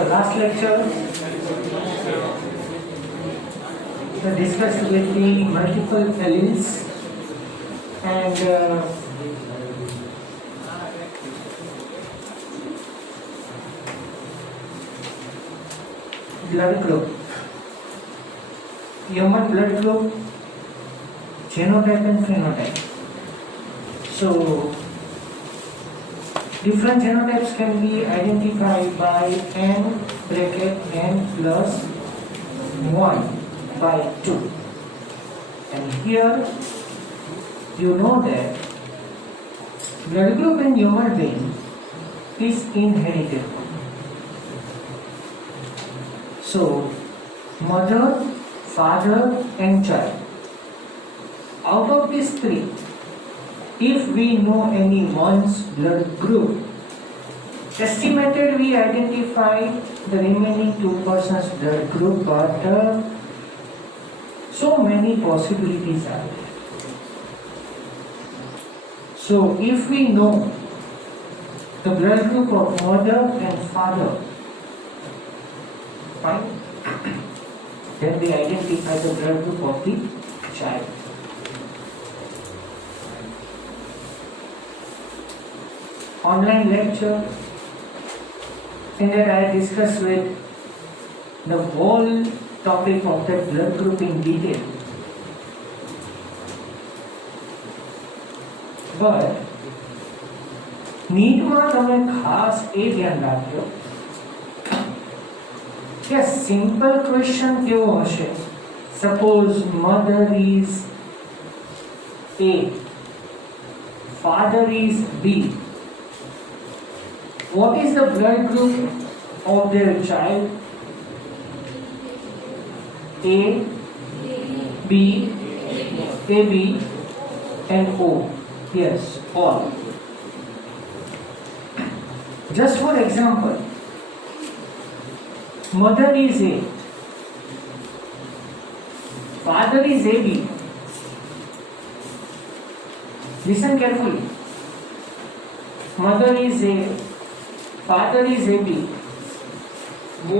So last lecture we discussed with the multiple alleles and blood group, human blood group, genotype and phenotype. So different genotypes can be identified by n bracket n plus 1 by 2. And here you know that blood group in human being is inheritable. So mother, father and child. Out of these three, if we know any one's blood group, estimated we identify the remaining 2 persons blood group, but so many possibilities are there. So if we know the blood group of mother and father, fine, then we identify the blood group of the child. Online lecture in that I discussed with the whole topic of that blood group in detail. But NEET માં તમે ખાસ એ ધ્યાન રાખજો કે simple question કેવો હશે. Suppose mother is A, father is B. What is the blood group of their child? A, B, AB and O. Yes, all. Just for example, mother is A, father is AB. Listen carefully. Mother is A, father is AB.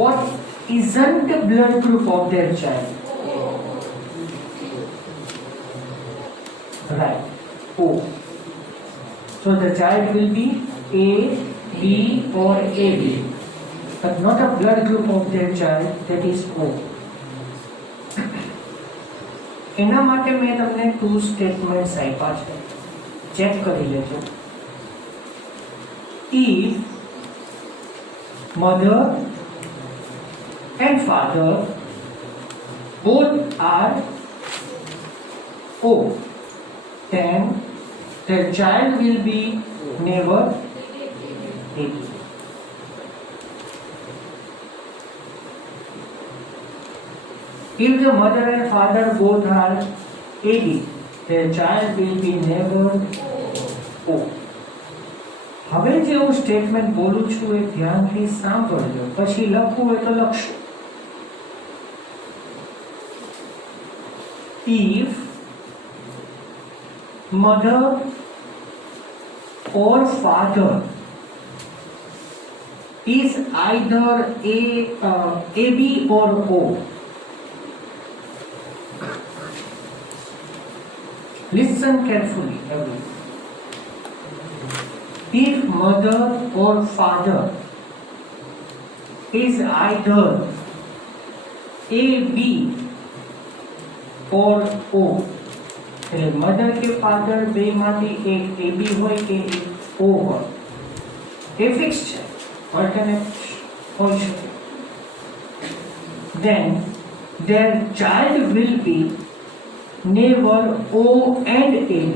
What isn't the blood group of their child? Right, O. So the child will be A, B or AB, but not a blood group of their child, that is O. એના માટે મેં તમને 2 statements આપ્યા છે, check કરી લેજો. If mother and father both are O, then their child will be never A. If the mother and father both are AD, their child will be never O. હવે જે હું સ્ટેટમેન્ટ બોલું છું એ ધ્યાનથી સાંભળજો, પછી લખવું હોય તો લખશું. If mother or father is either AB or O. Listen carefully, everyone. If mother or father is either AB or O, mother કે ફાધર બે માંથી એક AB હોય કે એક O હોય, એ ફિક્સ છે, ઓલ્ટરનેટ હોઈ શકે. Then their child will be never O and AB.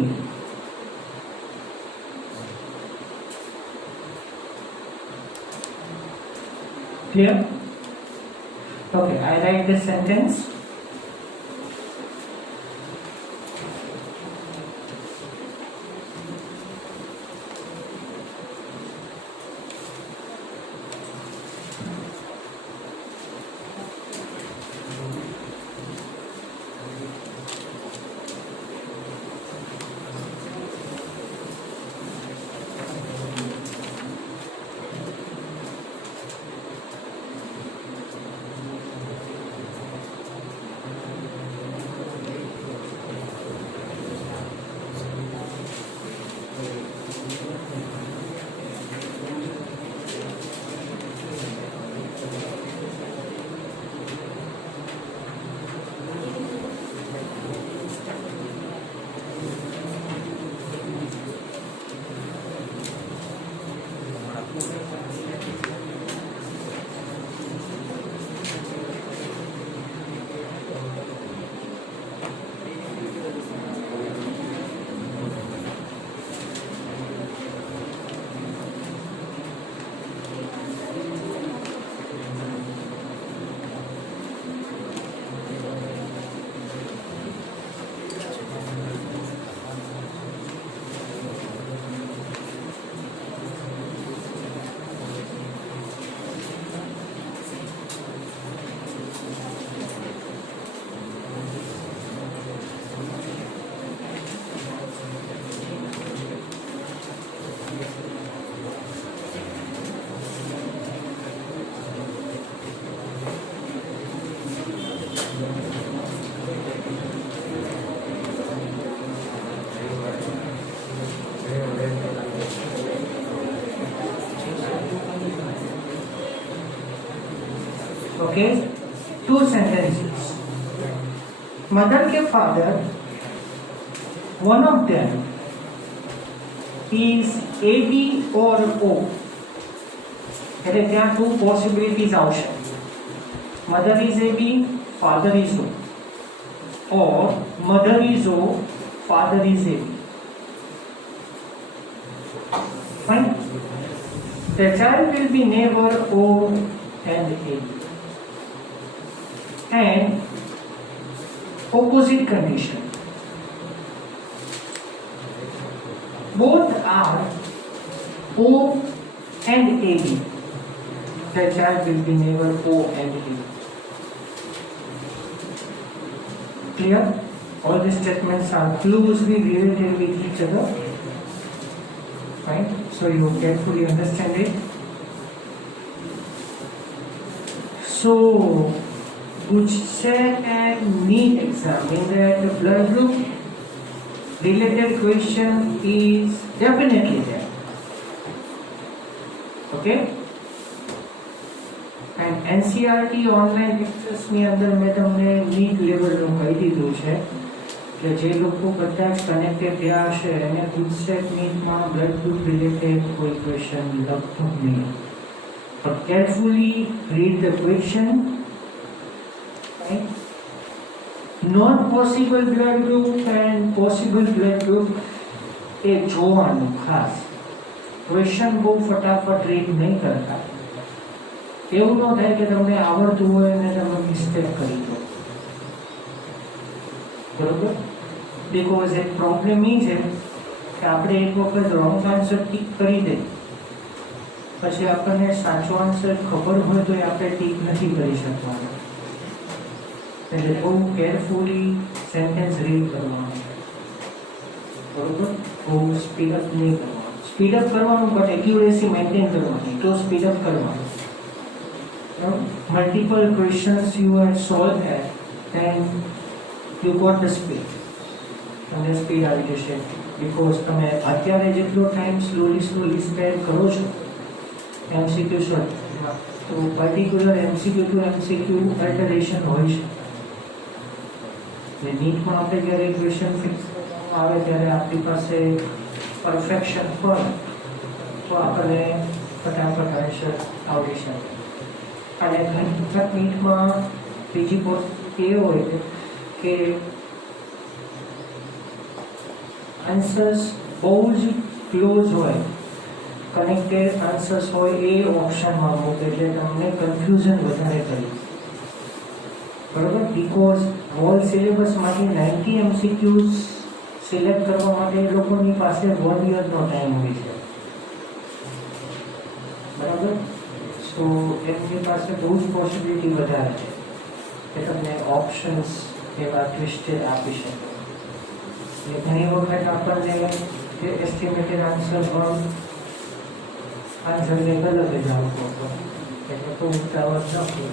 Clear? Okay, I write the sentence. Okay, two sentences. Mother ke father, one of them is AB or O. એટલે ત્યાં two possibilities આવશે. Mother is AB, father is O, or mother is O, father is AB. Fine. The child will be neither O and AB. And opposite condition. Both are O and AB. The child will be neither O and AB. Clear? All the statements are closely related with each other. Fine. So you carefully understand it. So, Gujarat and NEET exam in that blood group related question is definitely there. Okay? And NCERT online lectures ની અંદર મેં તમને NEET લેવલનું કહી દીધું છે કે જે લોકો કદાચ કનેક્ટેડ થયા હશે એને ગુજરાત NEETમાં બ્લડ ગ્રુપ રિલેટેડ કોઈ ક્વેશ્ચન લખતું નહીં. But carefully read the question. Right? Not possible blood group and possible blood group એ જોવાનું ખાસ. ક્વેશ્ચન બહુ ફટાફટ રીડ નહીં કરતા. એવું ન થાય કે તમને આવડતું હોય અને તમે મિસ્ટેક કરી દો. બરોબર? બીકોઝ એક પ્રોબ્લેમ એ છે કે આપણે એક વખત રોંગ આન્સર ટીક કરી દઈએ પછી આપણને સાચો આન્સર ખબર હોય તો આપણે ટીક નથી કરી શકવાના. એટલે બહુ કેરફુલી સેન્ટેન્સ રીડ કરવાનું. બરોબર? બહુ સ્પીડઅપ નહીં કરવાનું. સ્પીડઅપ કરવાનું બટ એક્યુરેસી મેન્ટેન કરવાની. તો સ્પીડઅપ કરવાનું. Multiple questions you had solved at, then you got the speed. તમને સ્પીડ આવી જશે બીકોઝ તમે અત્યારે જેટલો ટાઈમ સ્લોલી સ્પેન્ડ કરો છો એમસીક્યુ સોલ્વ તો પર્ટિક્યુલર એમસીક્યુ ટુ એમસીક્યુ અલ્ટરેશન હોય છે. નીટમાં આપણે જ્યારે ક્વેશ્ચન ફિક્સ આવે ત્યારે આપણી પાસે પરફેક્શન હોય તો આપણને ફટાફટ આન્સર આવડી શકે. અને ઘણી વખત નીટમાં બીજી પોસ્ટ એ હોય કે આન્સર્સ બહુ જ ક્લોઝ હોય, કનેક્ટેડ આન્સર્સ હોય એ ઓપ્શનમાં મૂકે એટલે તમને કન્ફ્યુઝન વધારે કરી. બરાબર? બીકોઝ હોલ સિલેબસમાંથી 90 MCQs સિલેક્ટ કરવા માટે એ લોકોની પાસે 1 યરનો ટાઈમ હોય છે. બરાબર? સો એમની પાસે બહુ જ પોસિબિલિટી વધારે છે કે તમને ઓપ્શન્સ એવા ટ્વિસ્ટેડ આપી શકે. ઘણી વખત આપણને એસ્ટિમેટેડ આન્સરને ગલત જ આવતો હતો એટલે તો ઉતાવળ ન હોય.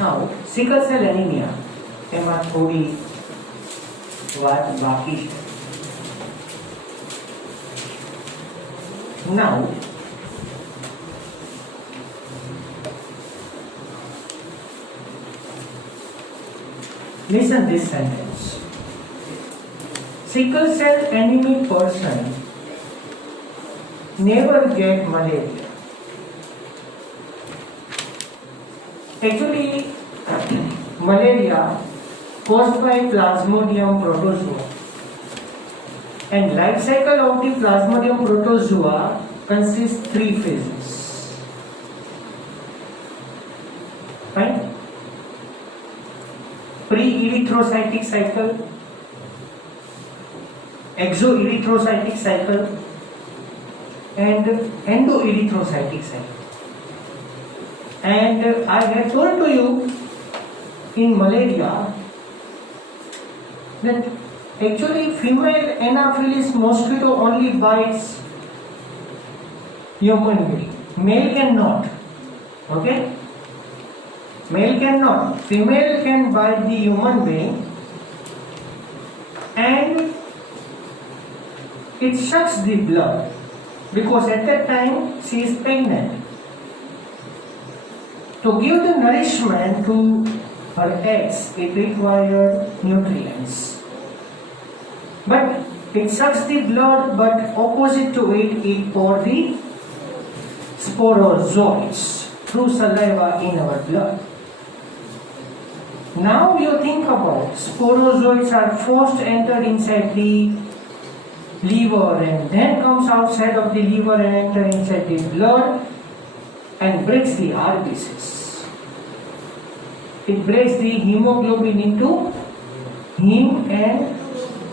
Now, sickle cell anemia એમાં થોડી વાત બાકી છે. Now, listen this sentence. Sickle cell anemic person never get malaria. Actually, malaria caused by Plasmodium protozoa, and life cycle of the Plasmodium protozoa consists 3 phases. Right? Pre-erythrocytic cycle, exoerythrocytic cycle, and endoerythrocytic cycle. And I had told to you in malaria that actually female Anopheles mosquito only bites human being, male cannot. Okay? Male cannot. Female can bite the human being and it sucks the blood because at that time she is pregnant. To give the nourishment to her eggs, it required nutrients. But it sucks the blood, but opposite to it, it pour the sporozoites through saliva in our blood. Now you think about sporozoites are first entered inside the liver and then comes outside of the liver and enter inside the blood and breaks the RBCs. It breaks the hemoglobin into heme and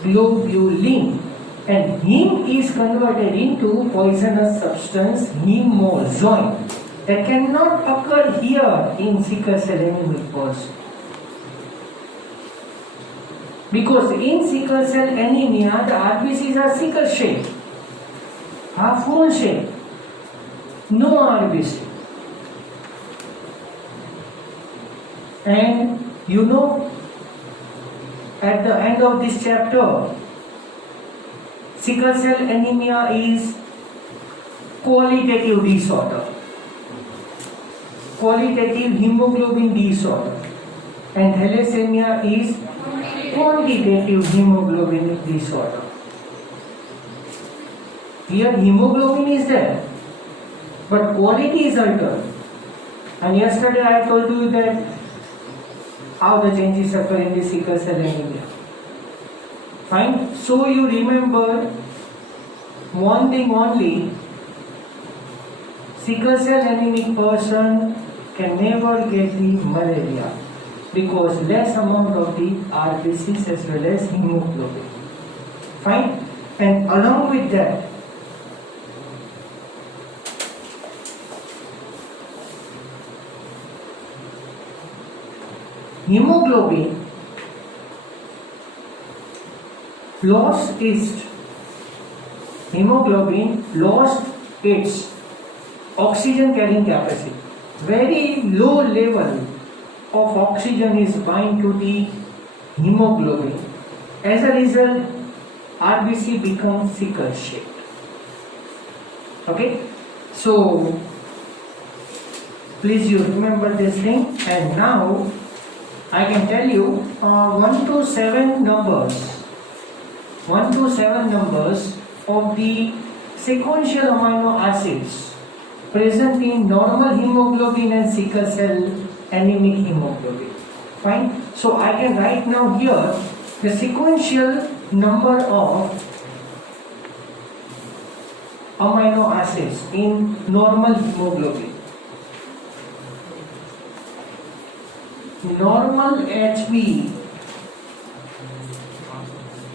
globulin, and heme is converted into poisonous substance hemozoin that cannot occur here in sickle cell anemic person. Because in sickle cell anemia, the RBCs are sickle shaped, half moon shaped, no RBC. And you know, at the end of this chapter, sickle cell anemia is qualitative disorder, qualitative hemoglobin disorder, and thalassemia is quantitative hemoglobin disorder. Here hemoglobin is there, but quality is altered. And yesterday I told you that how the changes occur in the sickle cell anemia. Fine. So you remember one thing only: sickle cell anemic person can never get the malaria because less amount of the RBCs as well as hemoglobin. Fine. And along with that, hemoglobin lost its oxygen carrying capacity. Very low level of oxygen is bound to the hemoglobin. As a result, RBC becomes sickle shaped. Okay, so please you remember this thing. And now I can tell you 1 to 7 numbers of the sequential amino acids present in normal hemoglobin and sickle cell anemic hemoglobin. Fine. So I can write now here the sequential number of amino acids in normal hemoglobin. Normal HB,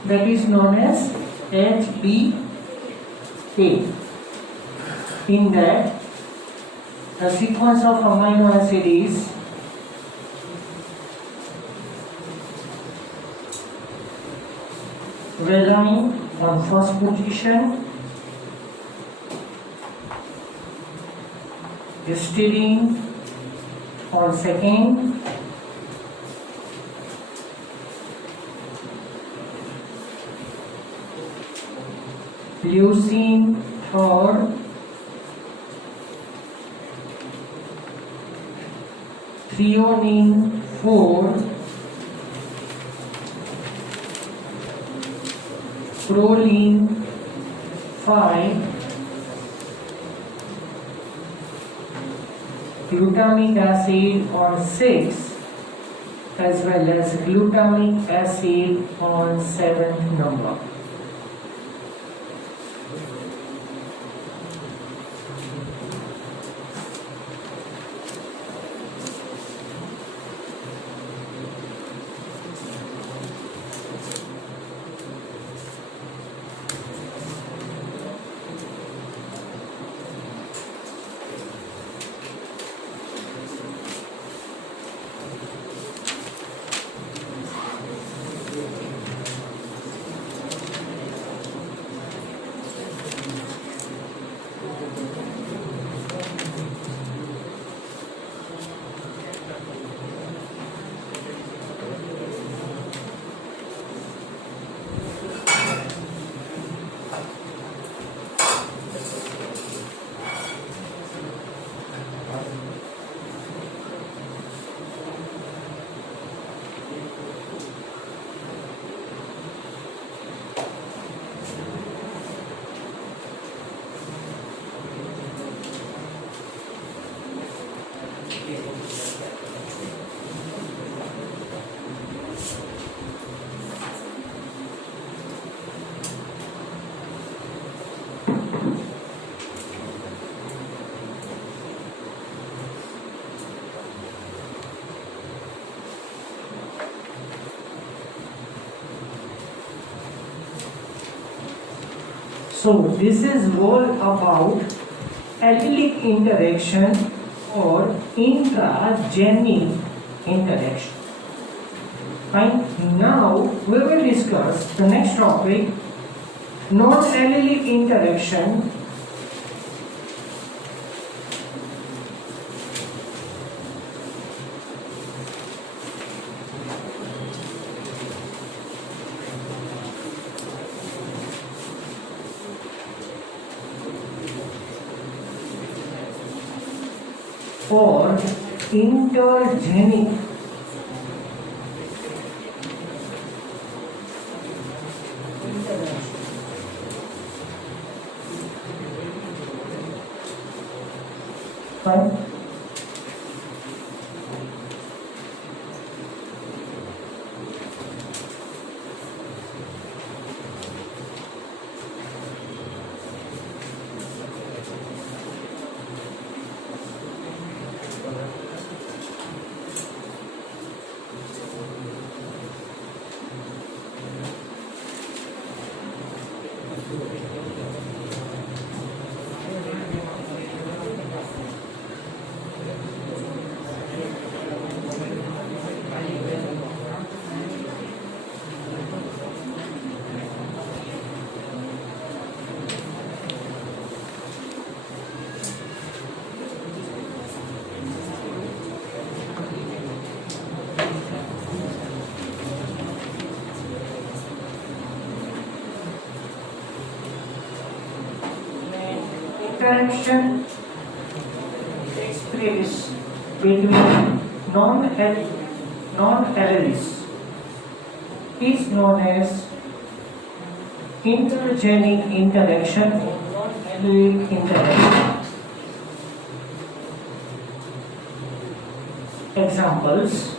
that is known as HBA. In that, the sequence of amino acid is valine on first position, histidine on second, leucine third, threonine fourth, proline 5, glutamic acid on 6, as well as glutamic acid on 7th number. So this is all about allelic interaction or intragenic interaction. Fine. Now we will discuss the next topic, non-allelic interaction. Or intergenic fine. Interaction takes place between non-alleles is known as intergenic interaction or non-allelic interaction. Examples: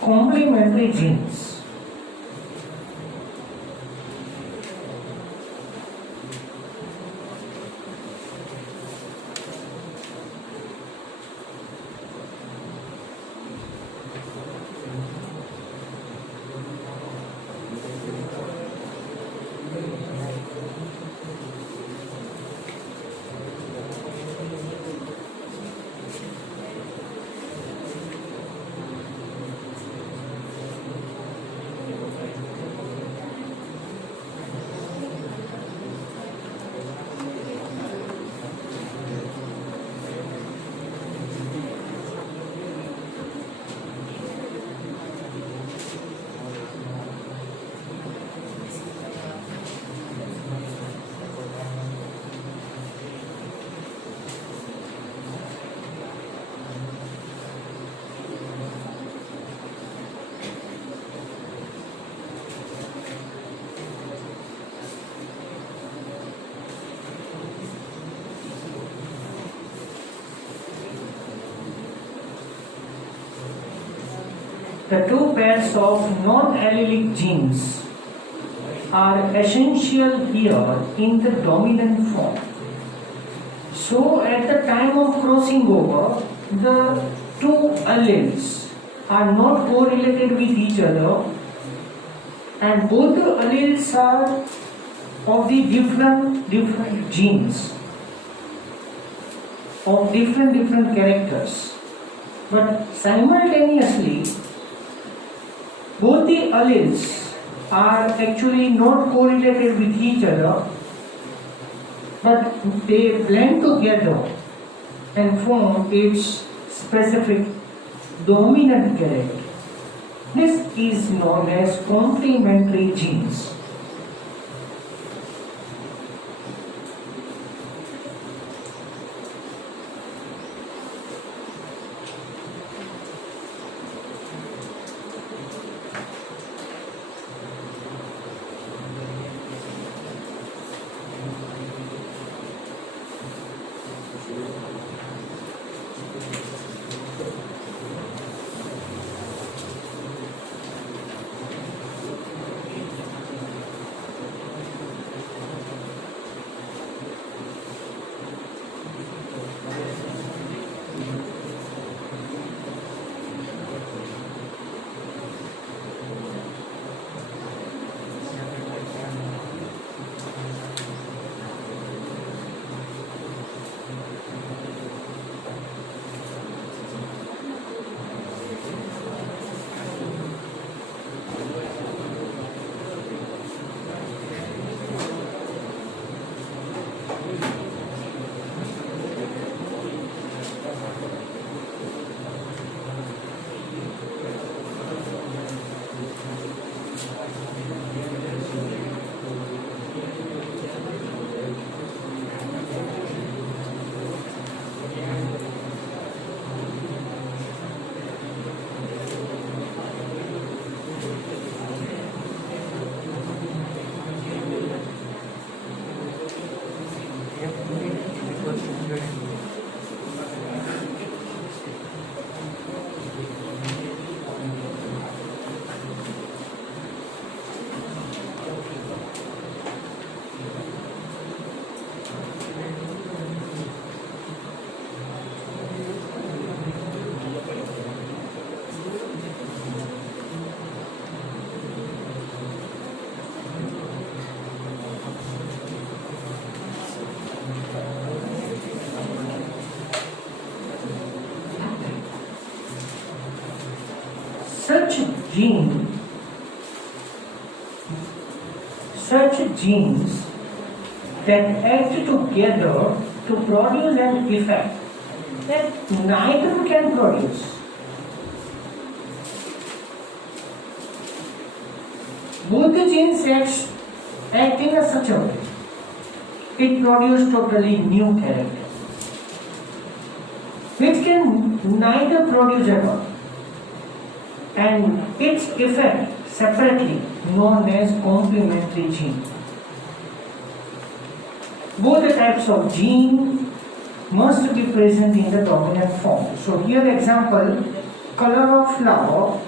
complementary genes. The two pairs of non-allelic genes are essential here in the dominant form. So at the time of crossing over, the two alleles are not correlated with each other, and both the alleles are of the different genes of different characters, but simultaneously both the alleles are actually not correlated with each other, but they blend together and form its specific dominant character. This is known as complementary genes. such genes that act together to produce an effect that neither can produce. Both the genes act in such a way, it produces totally new character, which can neither produce at all, and its effect separately known as complementary gene. Both the types of gene must be present in the dominant form. So here example, color of flower.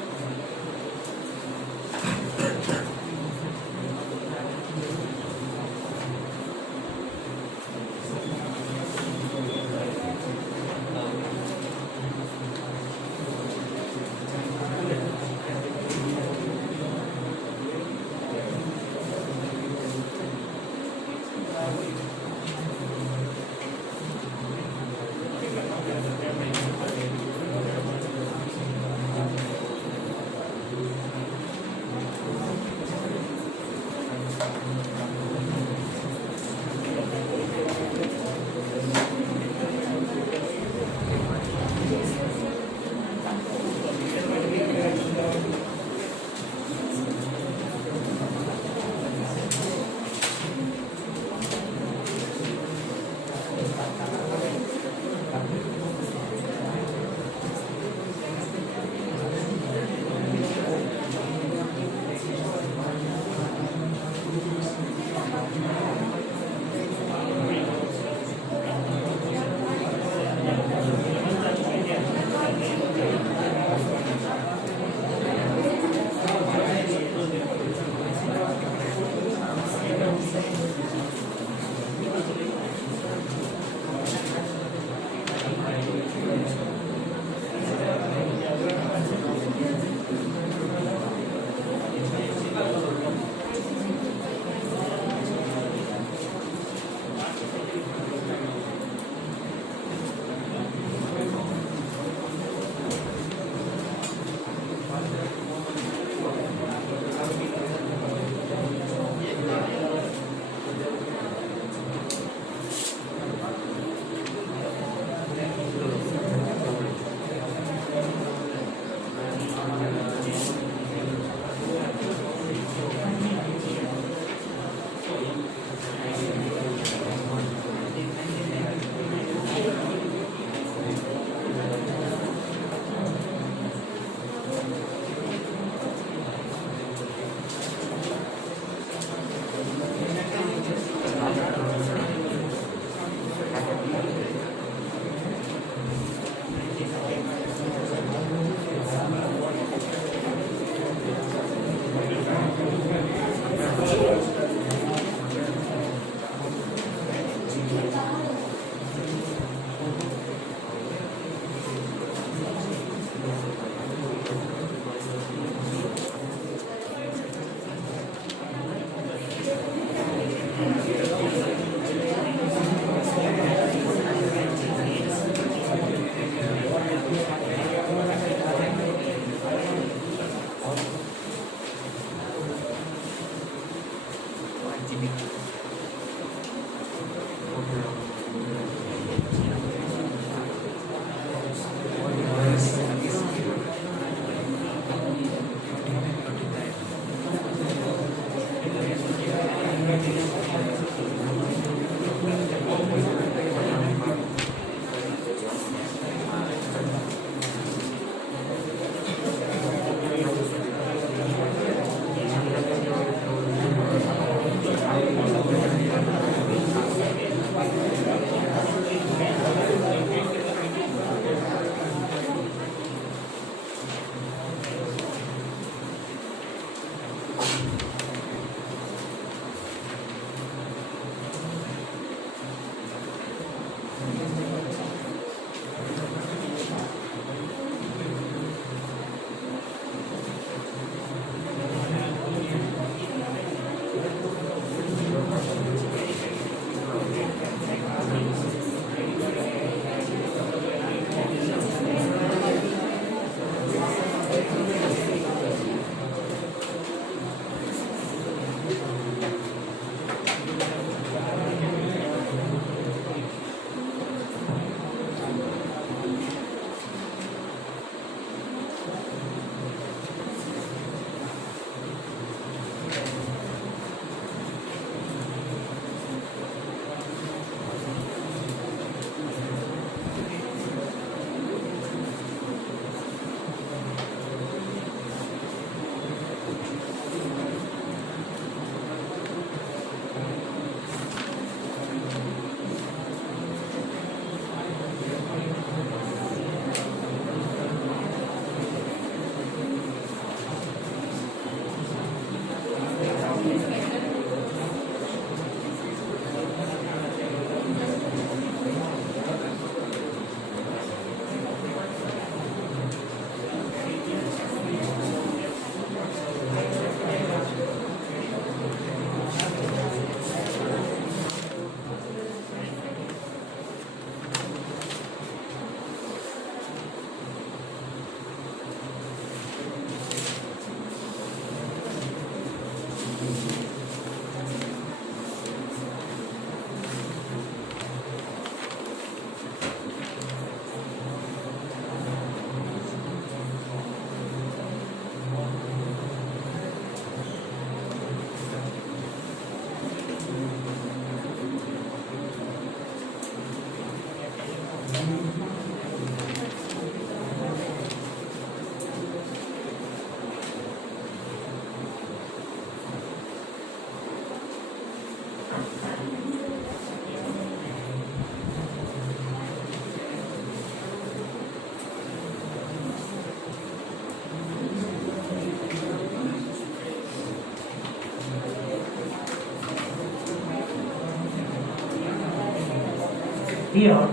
Here,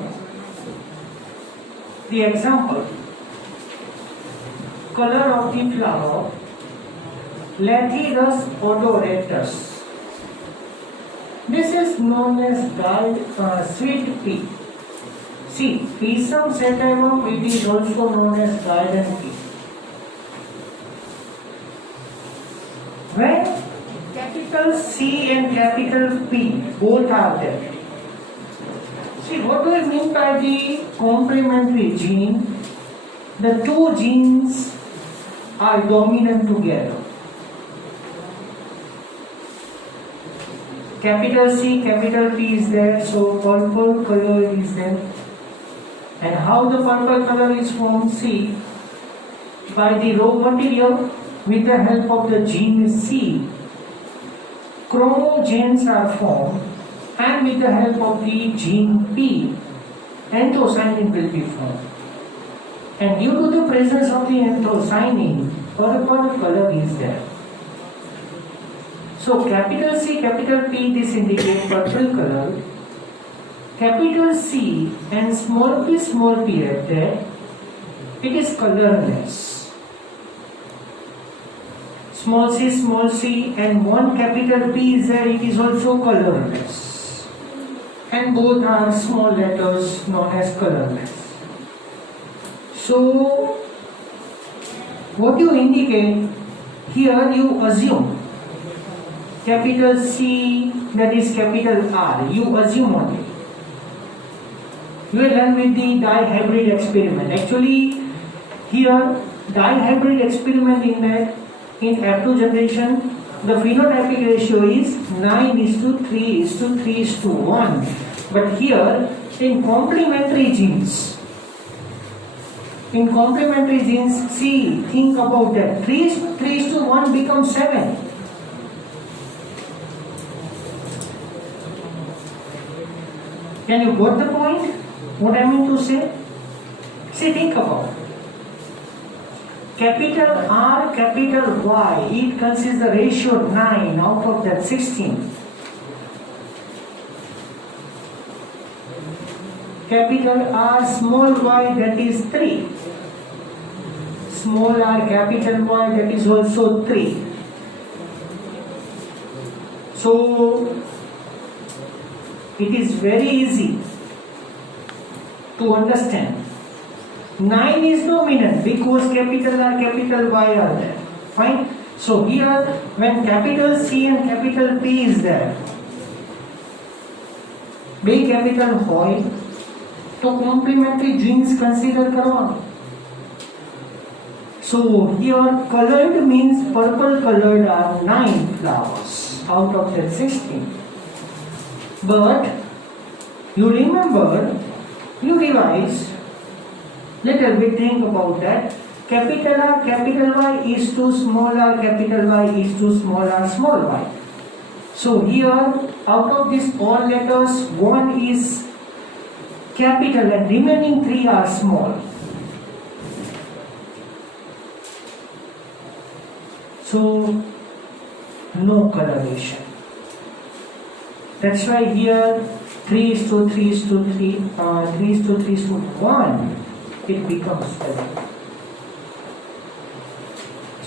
the example, color of the flower, Lathyrus odoratus. This is known as sweet pea. See, Pisum sativum, it is also known as garden pea. When capital C and capital P both are there. See, what do I mean by the complementary gene? The two genes are dominant together. Capital C, capital P is there, so purple color is there. And how the purple color is formed? See, by the raw material with the help of the gene C, chromogenes are formed. And with the help of the gene P, anthocyanin will be formed. And due to the presence of the anthocyanin, purple color is there. So capital C, capital P, this indicates purple color. Capital C and small p are there. It is colorless. Small c, and one capital P is there. It is also colorless. And both are small letters known as colorless. So, what you indicate here, you assume capital C, that is capital R, you assume only. You will learn with the dihybrid experiment. Actually, here dihybrid experiment in F2 generation, the phenotypic ratio is 9:3:3:1. But here in complementary genes, see, think about that. 3:1 becomes 7. Can you got the point? What I mean to say? See, think about it. Capital R, capital Y, it consists the ratio 9 out of that 16. Capital R, small y, that is 3. Small r, capital Y, that is also 3. So, it is very easy to understand. 9 is dominant because capital R, capital Y are there. Fine. So here, when capital C and capital P is there, be capital હોય तो complementary genes consider करवाना. So here, colored means purple colored are 9 flowers out of that 16. But you remember, you revise. Little bit think about that. Capital R, capital Y is to small r, capital Y is to small r, small y. So here, out of these all letters, one is capital and remaining 3 are small. So, no coloration. That's why here 3:3:1. It becomes 7.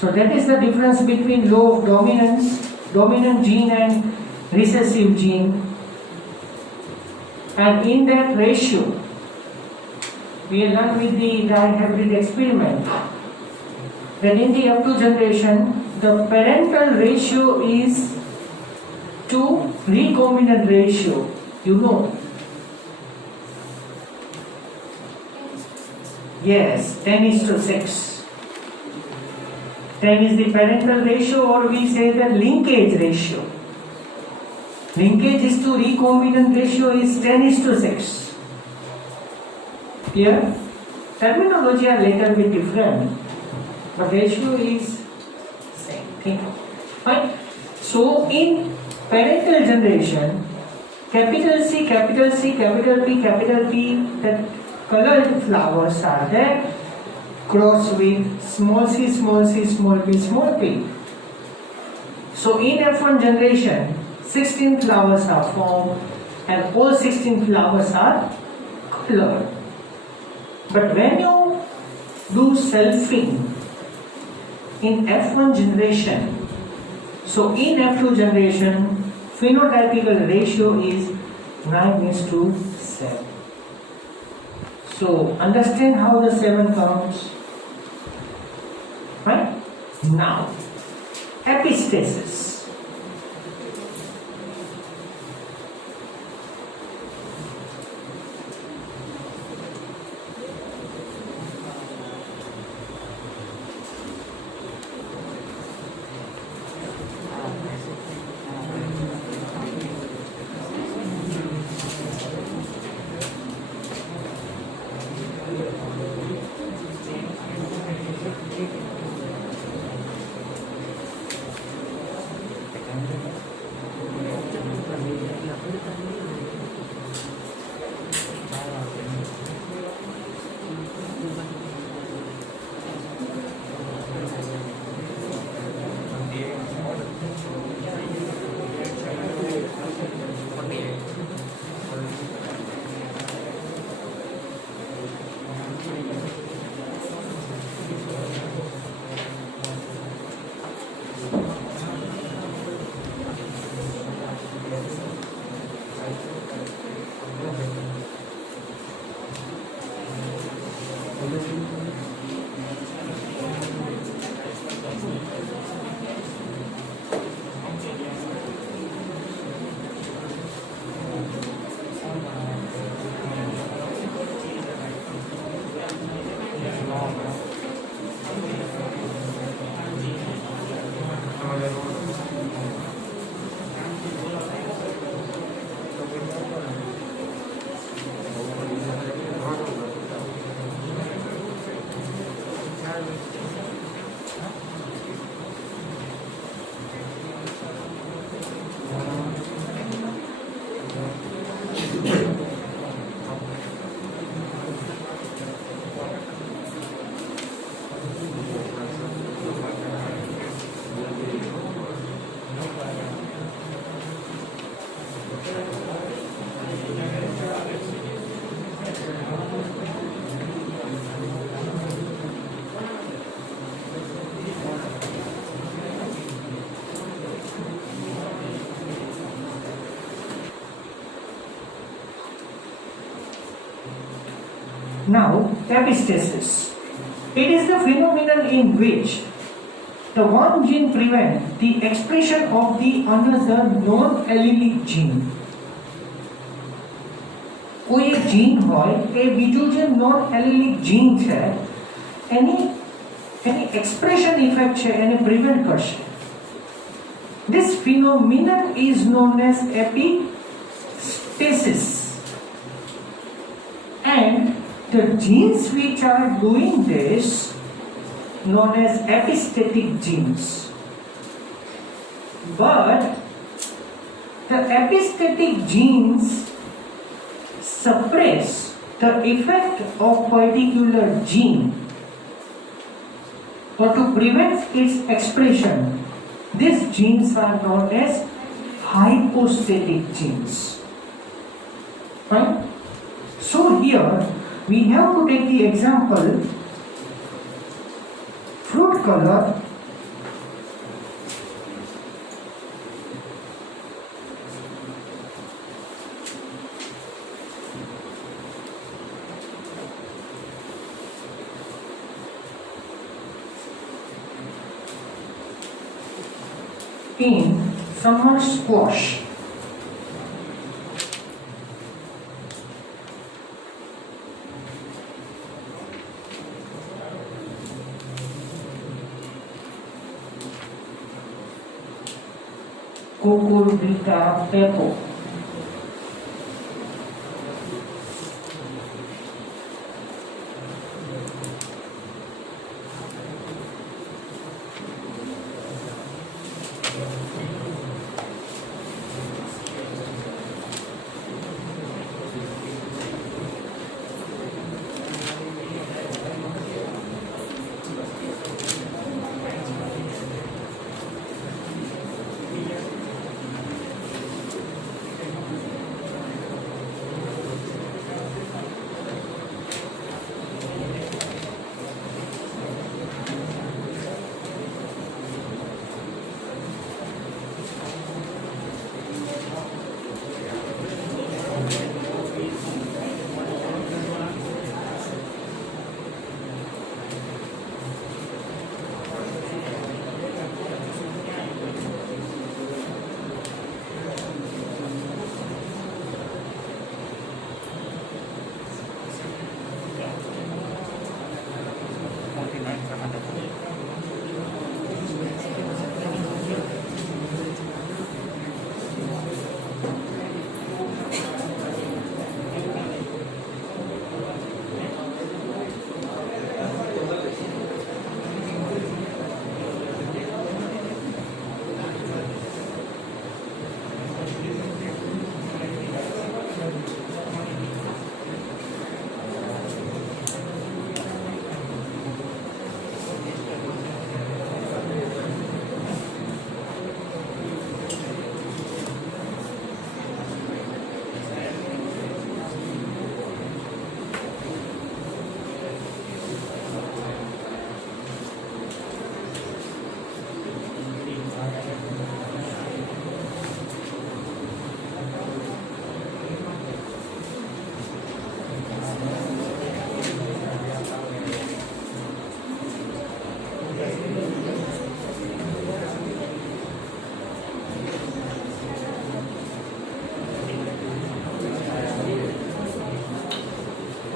So that is the difference between law of dominance, dominant gene and recessive gene. And in that ratio, we learn with the dihybrid experiment that in the F2 generation, the parental ratio is to recombinant ratio. You know. Yes, 10:6. 10 is the parental ratio, or we say the linkage ratio. Linkage is to recombinant ratio is 10:6. Here, terminology are little bit different, but ratio is same thing. Fine. So in parental generation, capital C, capital C, capital P, the colored flowers are there, crossed with small c, small c, small p, small p. So in F1 generation, 16 flowers are formed and all 16 flowers are colored. But when you do selfing in F1 generation, so in F2 generation, phenotypical ratio is 9:7. So understand how the 7 comes. Right? Now, epistasis. Now, epistasis. It is the phenomenon in which the one gene prevents the expression of the another non-allelic gene. કોઈ એક જીન હોય એ બીજું જે non એલિલિક જીન છે એની expression effect છે એને prevent કરશે. This phenomenon is known as epistasis, and the genes which are doing this known as epistatic genes. But the epistatic genes suppress the effect of particular gene, or to prevent its expression, these genes are known as hypostatic genes. Right? So here we have to take the example fruit color in summer squash. Cucurbita pepo.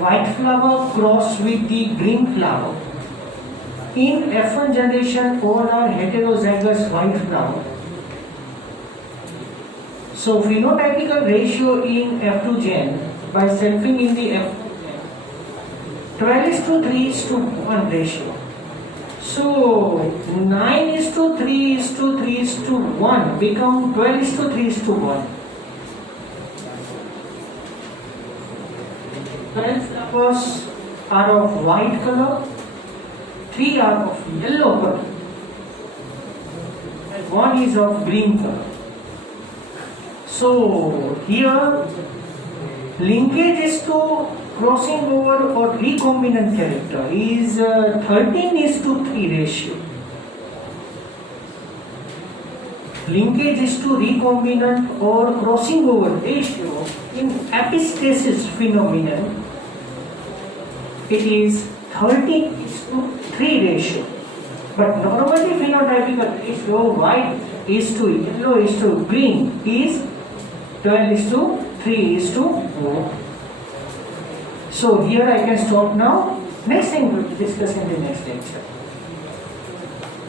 white flower cross with the green flower. In F1 generation, all are heterozygous white flower. So phenotypical ratio in F2 gen by selfing in the F2 gen, 12:3:1 ratio. So 9:3:3:1 become 12:3:1. 12 flowers are of white color, 3 are of yellow color, and 1 is of green color. So here linkage is to crossing over or recombinant character is 13:3 ratio. Linkage is to recombinant or crossing over ratio in epistasis phenomenon, it is 13:3 ratio. But normally phenotypical ratio white is to yellow is to green is 12:3:1. So here I can stop now. Next thing we will discuss in the next lecture.